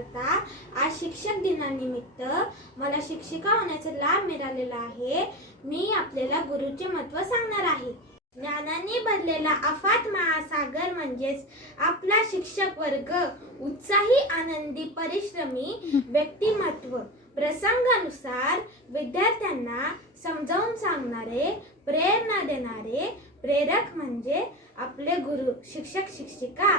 मित्रता, आज शिक्षक दिनानिमित्त मला शिक्षिका होण्याचा लाभ मिळालेला आहे. मी आपल्याला गुरुचे महत्त्व सांगणार आहे. ज्ञानाने भरलेला अफाट महासागर म्हणजेच आपला शिक्षक वर्ग. उत्साही, आनंदी, परिश्रमी व्यक्तिमत्व. प्रसंगानुसार विद्यार्थ्यांना समजावून सांगणारे, प्रेरणा देणारे प्रेरक म्हणजे आपले गुरु, शिक्षक शिक्षिका.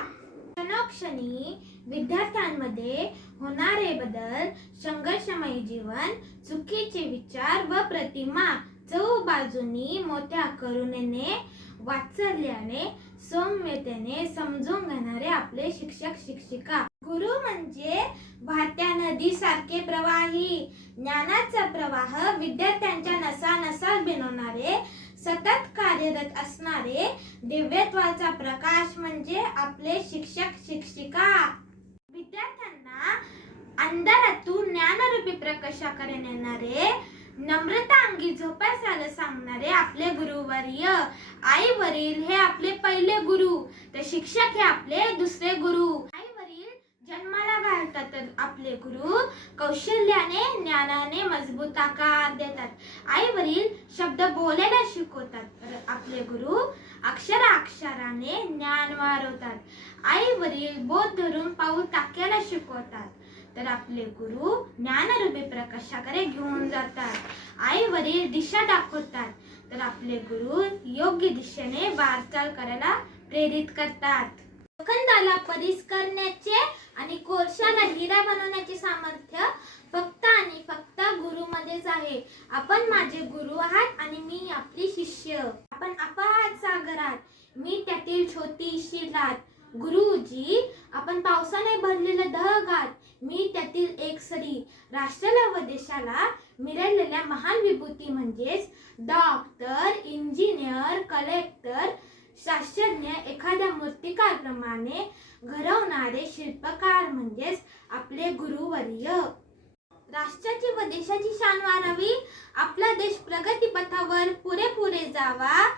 क्षणोक्षणी विद्यार्थ्यांमध्ये होणारे बदल, संघर्षमय जीवन, चुकीचे विचार व प्रतिमा चहूबाजूंनी मोठ्या करुणेने, वात्सल्याने, सौम्यतेने समजून घेणारे आपले शिक्षक शिक्षिका. गुरु म्हणजे वाहत्या नदीसारखे प्रवाही, ज्ञानाचा प्रवाह विद्यार्थ्यांच्या नसानसात भिनवणारे, सतत कार्यरत असणारे दिव्यत्वाचा प्रकाश म्हणजे आपले शिक्षक शिक्षिका. विद्यार्थ्यांना अंधारातून ज्ञानरूपी प्रकाशाकडे नेणारे, नम्रता अंगी झोपासायला सांगणारे आपले गुरुवर्य. आई वडील हे आपले पहिले गुरु, तर शिक्षक हे आपले दुसरे गुरु. आई वडील जन्माला घालतात तर आपले गुरु कौशल्याने, ज्ञानाने मजबूत आकार देतात. आई वडील शब्द बोलायला शिकवतात तर आपले गुरु अक्षराने ज्ञान वाढवतात. आई वडील बोध धरून पाऊल टाकायला शिकवतात तर आपले गुरु ज्ञानरूपी प्रकाशाकडे घेऊन जातात. आई वडील दिशा दाखवतात तर आपले गुरु योग्य दिशेने वाटचाल करायला प्रेरित करतात. लोखंडाला परीस करण्याचे आणि कोळशाला हिरा बनवण्याचे सामर्थ्य फक्त आणि फक्त गुरुमध्येच आहे. आपण माझे गुरु आहात आणि मी आपली शिष्य. आपण अफाट सागरात, मी त्यातील छोटीशी लाट. गुरुजी आपण पावसाने भरलेले दहगात, मी त्यातील एक सरी. राष्ट्राला व देशाला मिळालेल्या महान विभूती म्हणजेच डॉक्टर, इंजिनियर, कलेक्टर, शास्त्रज्ञ, एखाद्या मूर्तिकारप्रमाणे घडवणारे शिल्पकार म्हणजेच आपले गुरुवर्य. राष्ट्राची व देशाची शान वाढावी, आपला देश प्रगतीपथावर पुढे जावा,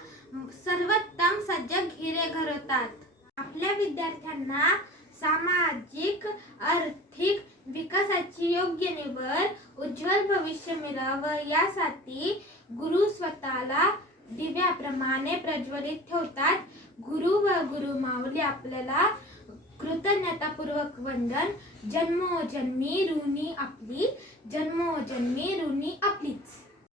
सर्वोत्तम सजग हिरे घडवतात. आपल्या विद्यार्थ्यांना सामाजिक, आर्थिक विकासाची योग्य निवड, उज्ज्वल भविष्य मिळावं यासाठी गुरु स्वतःला दिव्याप्रमाणे प्रज्वलित ठेवतात. गुरु व गुरुमाऊली आपल्याला कृतज्ञतापूर्वक वंदन. जन्मोजन्मी ऋणी आपली, जन्मोजन्मी ऋणी आपलीच.